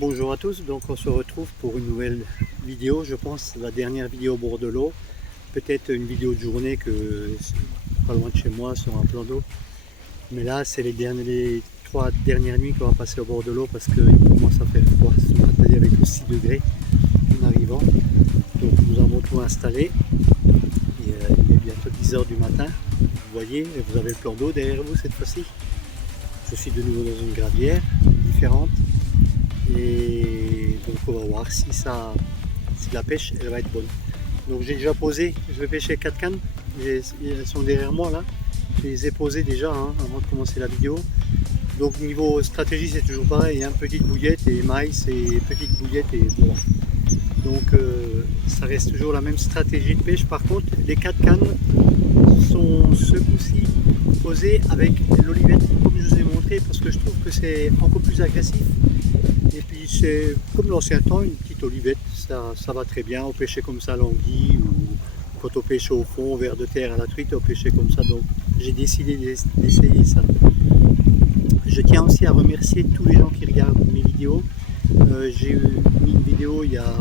Bonjour à tous, donc on se retrouve pour une nouvelle vidéo, je pense la dernière vidéo au bord de l'eau, peut-être une vidéo de journée que pas loin de chez moi sur un plan d'eau, mais là c'est les 3 dernières nuits qu'on va passer au bord de l'eau parce qu'il commence à faire froid ce matin avec le 6 degrés en arrivant, donc nous avons tout installé, et, il est bientôt 10 h du matin, vous voyez, vous avez le plan d'eau derrière vous cette fois-ci, je suis de nouveau dans une gravière différente. Et donc on va voir si la pêche elle va être bonne. Donc j'ai déjà posé, je vais pêcher 4 cannes, elles sont derrière moi là. Je les ai posées déjà avant de commencer la vidéo. Donc niveau stratégie c'est toujours pareil, petite bouillette et maïs et petite bouillette et voilà. Donc ça reste toujours la même stratégie de pêche. Par contre les 4 cannes sont ce coup-ci posées avec l'olivette comme je vous ai montré parce que je trouve que c'est encore plus agressif. Et puis c'est comme l'ancien temps, une petite olivette, ça va très bien, on pêchait comme ça l'anguille ou quand on pêchait au fond, vers de terre à la truite, on pêchait comme ça, donc j'ai décidé d'essayer ça. Je tiens aussi à remercier tous les gens qui regardent mes vidéos. J'ai mis une vidéo il y a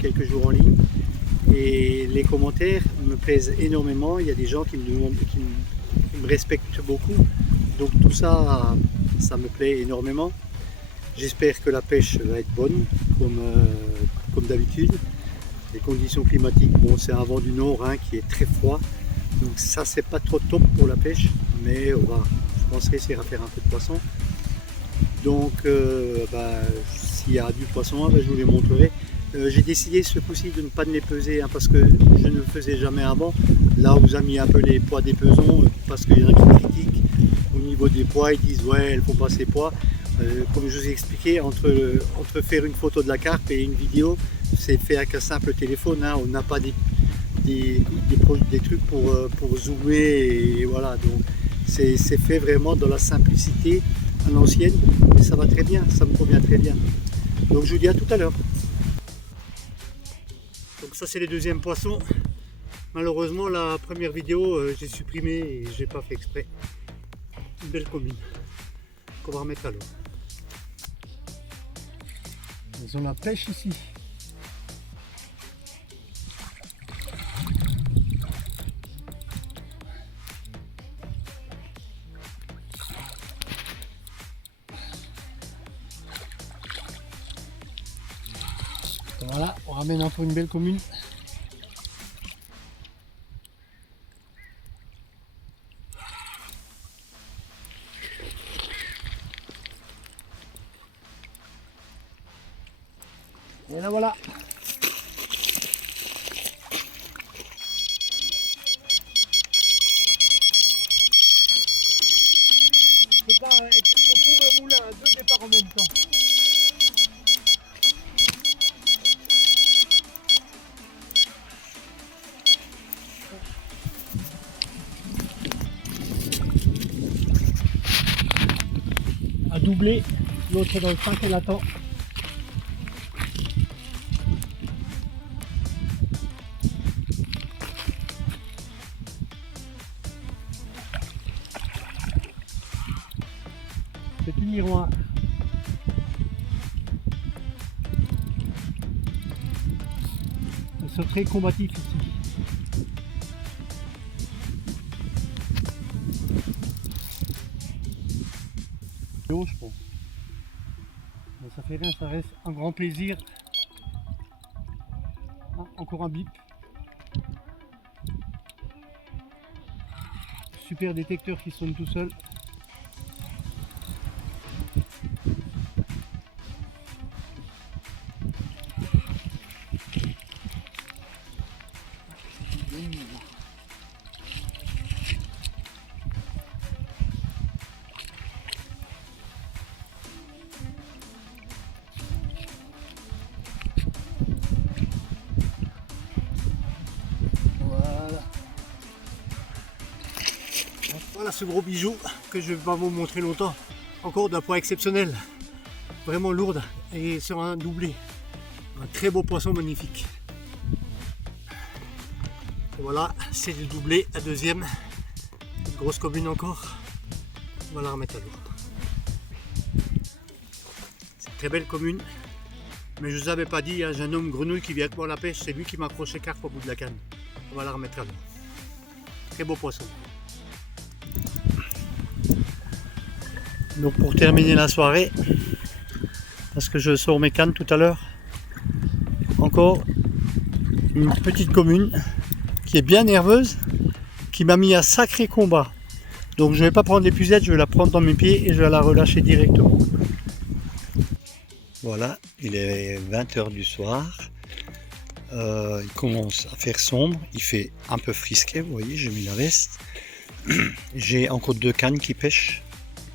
quelques jours en ligne et les commentaires me plaisent énormément, il y a des gens qui me respectent beaucoup, donc tout ça, ça me plaît énormément. J'espère que la pêche va être bonne, comme d'habitude. Les conditions climatiques, bon, c'est un vent du nord qui est très froid, donc ça c'est pas trop top pour la pêche, mais je pense réussir à faire un peu de poisson. Donc s'il y a du poisson, je vous les montrerai. J'ai décidé ce coup-ci de ne pas les peser parce que je ne le faisais jamais avant. Là on vous a mis un peu les poids des pesons parce qu'il y en a qui critiquent au niveau des poids, ils disent ouais elles font pas ces poids. Comme je vous ai expliqué, entre faire une photo de la carpe et une vidéo, c'est fait avec un simple téléphone, on n'a pas des trucs pour zoomer, et voilà, donc c'est fait vraiment dans la simplicité à l'ancienne, et ça va très bien, ça me convient très bien. Donc je vous dis à tout à l'heure. Donc ça c'est les deuxièmes poissons. Malheureusement la première vidéo j'ai supprimé et j'ai pas fait exprès. Une belle commune qu'on va remettre à l'eau. Ils ont la pêche ici. Voilà, on ramène un peu une belle commune. Et là voilà. On pourrait rouler à 2 départs en même temps. À doubler, l'autre est dans le sac et l'attend. C'est une miroir. Elles sont très combatifs ici. Je pense. Mais ça fait rien, ça reste un grand plaisir. Encore un bip. Super détecteur qui sonne tout seul. Voilà ce gros bijou que je vais pas vous montrer longtemps. Encore d'un poids exceptionnel, vraiment lourde et sur un doublé. Un très beau poisson magnifique. Et voilà, c'est le doublé, la deuxième. Une grosse commune encore. On va la remettre à l'eau. C'est une très belle commune. Mais je ne vous avais pas dit, hein, j'ai un homme grenouille qui vient avec moi à la pêche, c'est lui qui m'a accroché carpe au bout de la canne. On va la remettre à l'eau. Très beau poisson. Donc pour terminer la soirée, parce que je sors mes cannes tout à l'heure, encore une petite commune qui est bien nerveuse, qui m'a mis un sacré combat. Donc je ne vais pas prendre l'épuisette, je vais la prendre dans mes pieds et je vais la relâcher directement. Voilà, il est 20h du soir. Il commence à faire sombre, il fait un peu frisquet, vous voyez, j'ai mis la veste. J'ai encore 2 cannes qui pêchent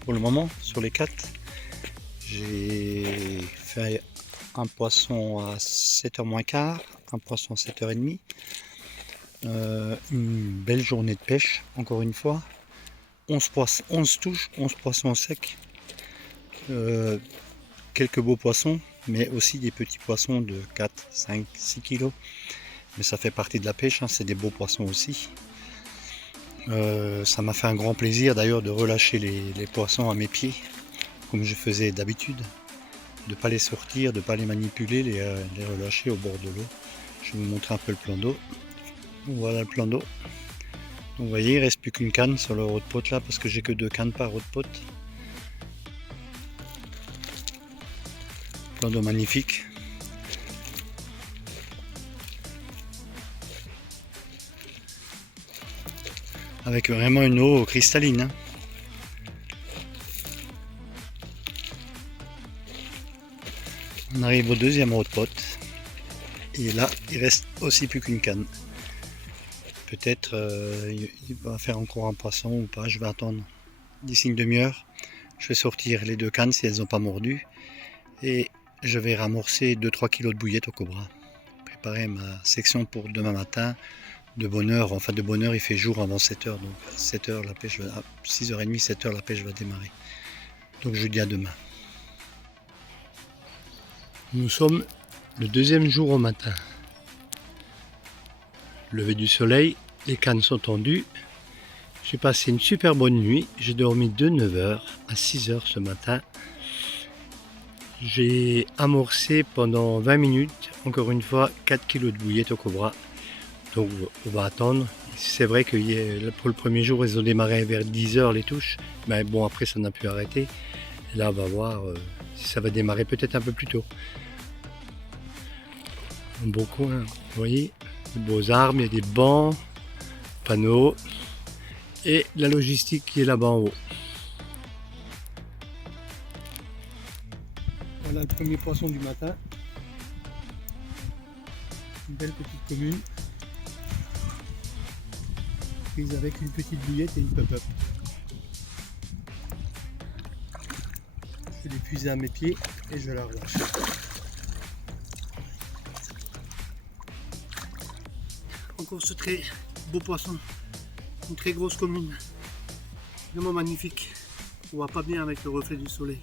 pour le moment sur les 4. J'ai fait un poisson à 7h moins quart, un poisson à 7h30. Une belle journée de pêche, encore une fois. 11 touches, 11 poissons secs. Quelques beaux poissons, mais aussi des petits poissons de 4, 5, 6 kilos. Mais ça fait partie de la pêche, hein, c'est des beaux poissons aussi. Ça m'a fait un grand plaisir d'ailleurs de relâcher les poissons à mes pieds, comme je faisais d'habitude. De ne pas les sortir, de ne pas les manipuler, les relâcher au bord de l'eau. Je vais vous montrer un peu le plan d'eau. Voilà le plan d'eau. Donc vous voyez, il ne reste plus qu'une canne sur le rod pot là, parce que j'ai que 2 cannes par rod pot. Plan d'eau magnifique. Avec vraiment une eau cristalline. Hein. On arrive au deuxième rod pot. Et là, il reste aussi plus qu'une canne. Peut-être il va faire encore un poisson ou pas, je vais attendre d'ici une demi-heure. Je vais sortir les 2 cannes si elles n'ont pas mordu. Et je vais ramorcer 2-3 kg de bouillette au cobra. Préparer ma section pour demain matin. De bonne heure, enfin de bonne heure, il fait jour avant 7h. Donc à 7h, la pêche va, 6h30, 7h, la pêche va démarrer. Donc je dis à demain. Nous sommes le 2e jour au matin. Lever du soleil, les cannes sont tendues. J'ai passé une super bonne nuit. J'ai dormi de 9h à 6h ce matin. J'ai amorcé pendant 20 minutes, encore une fois, 4 kg de bouillette au cobra. Donc on va attendre. C'est vrai que pour le premier jour, ils ont démarré vers 10h les touches. Mais bon, après ça n'a pu arrêter. Et là, on va voir si ça va démarrer peut-être un peu plus tôt. Un beau coin, vous voyez, des beaux arbres, il y a des bancs, panneaux. Et la logistique qui est là-bas en haut. Voilà le premier poisson du matin. Une belle petite commune. Prise avec une petite bouillette et une pop-up. Je vais l'épuiser à mes pieds et je la relâche. Encore ce très beau poisson. Une très grosse commune. Vraiment magnifique. On voit pas bien avec le reflet du soleil.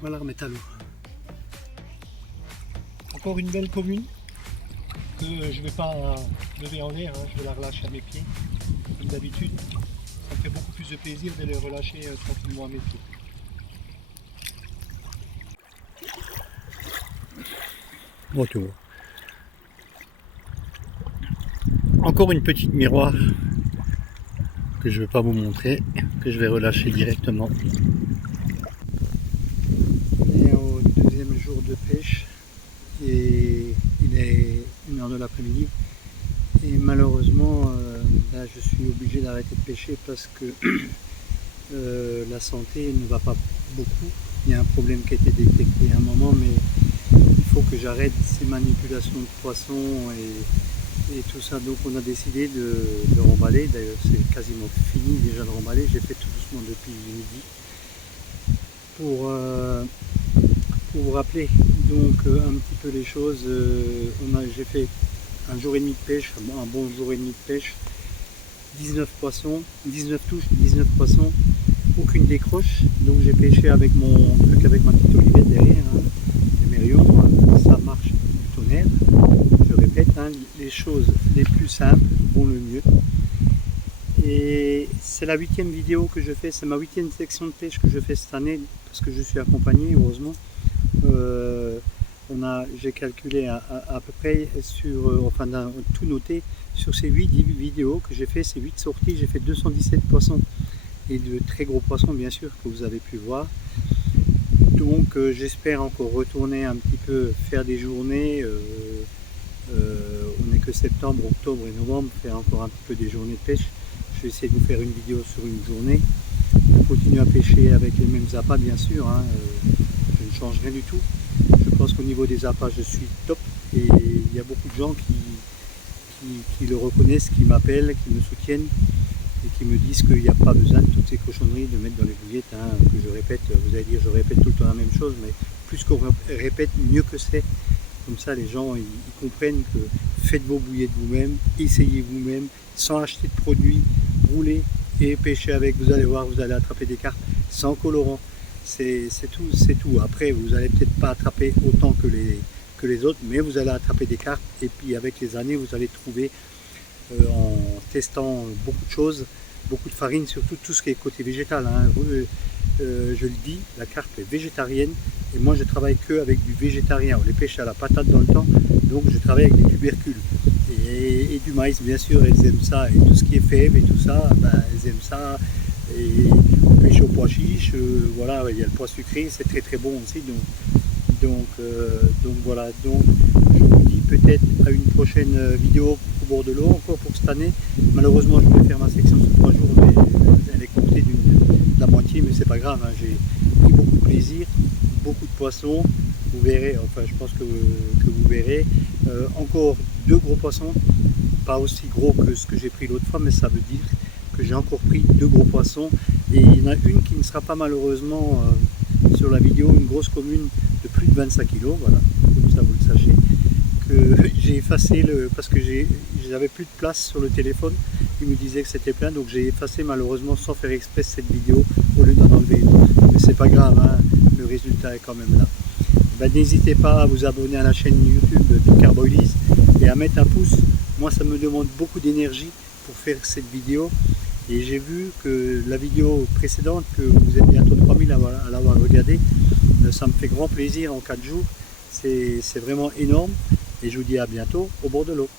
On va la remettre à l'eau. Encore une belle commune que je ne vais pas lever en l'air, hein. Je vais la relâcher à mes pieds comme d'habitude. Ça me fait beaucoup plus de plaisir de les relâcher tranquillement à mes pieds. Retour. Encore une petite miroir que je ne vais pas vous montrer, que je vais relâcher directement. On est au 2e jour de pêche et il est 1h de l'après-midi et malheureusement là, je suis obligé d'arrêter de pêcher parce que la santé ne va pas beaucoup. Il y a un problème qui a été détecté à un moment, mais il faut que j'arrête ces manipulations de poissons et tout ça. Donc on a décidé de remballer. D'ailleurs c'est quasiment fini déjà de remballer. J'ai fait tout doucement depuis midi pour vous rappeler donc un petit peu les choses. J'ai fait un jour et demi de pêche, un bon jour et demi de pêche, 19 poissons, 19 touches, 19 poissons, aucune décroche. Donc j'ai pêché avec mon truc, avec ma petite olivette derrière, hein, les mérions, ça marche du tonnerre. Je répète, hein, les choses les plus simples vont le mieux. Et c'est la 8e vidéo que je fais, c'est ma 8e section de pêche que je fais cette année, parce que je suis accompagné, heureusement. J'ai calculé à peu près sur, enfin tout noté sur ces 8 vidéos que j'ai fait, ces 8 sorties, j'ai fait 217 poissons et de très gros poissons bien sûr que vous avez pu voir. Donc j'espère encore retourner un petit peu, faire des journées, on n'est que septembre, octobre et novembre, faire encore un petit peu des journées de pêche. Je vais essayer de vous faire une vidéo sur une journée. Je continue à pêcher avec les mêmes appâts bien sûr, hein, je ne change rien du tout. Je pense qu'au niveau des appâts je suis top et il y a beaucoup de gens qui le reconnaissent, qui m'appellent, qui me soutiennent et qui me disent qu'il n'y a pas besoin de toutes ces cochonneries de mettre dans les bouillettes, hein, que je répète, vous allez dire je répète tout le temps la même chose, mais plus qu'on répète, mieux que c'est. Comme ça les gens ils comprennent que faites vos bouillettes vous-même, essayez vous-même, sans acheter de produits, roulez et pêchez avec, vous allez voir, vous allez attraper des carpes sans colorant. C'est tout. Après vous n'allez peut-être pas attraper autant que les autres, mais vous allez attraper des carpes et puis avec les années vous allez trouver en testant beaucoup de choses, beaucoup de farine, surtout tout ce qui est côté végétal, hein. Je le dis, la carpe est végétarienne et moi je travaille que avec du végétarien. On les pêche à la patate dans le temps, donc je travaille avec des tubercules et du maïs bien sûr, elles aiment ça, et tout ce qui est fèves et tout ça, ben, elles aiment ça. Et on pêche au pois chiche, voilà, il y a le pois sucré, c'est très très bon aussi, donc voilà, donc je vous dis peut-être à une prochaine vidéo au bord de l'eau encore pour cette année. Malheureusement je vais faire ma section sur 3 jours, mais elle est comptée de la moitié, mais c'est pas grave, hein. J'ai pris beaucoup de plaisir, beaucoup de poissons, vous verrez, enfin je pense que vous verrez, encore 2 gros poissons, pas aussi gros que ce que j'ai pris l'autre fois, mais ça veut dire que j'ai encore pris 2 gros poissons, et il y en a une qui ne sera pas malheureusement sur la vidéo, une grosse commune de plus de 25 kg, voilà, comme ça vous le sachez, que j'ai effacé parce que j'avais plus de place sur le téléphone, il me disait que c'était plein, donc j'ai effacé malheureusement sans faire exprès cette vidéo au lieu d'en enlever une, mais c'est pas grave, hein, le résultat est quand même là. Ben, n'hésitez pas à vous abonner à la chaîne YouTube de Carboilies et à mettre un pouce, moi ça me demande beaucoup d'énergie pour faire cette vidéo. Et j'ai vu que la vidéo précédente, que vous êtes bientôt 3000 à l'avoir regardée, ça me fait grand plaisir en 4 jours. C'est vraiment énorme. Et je vous dis à bientôt au bord de l'eau.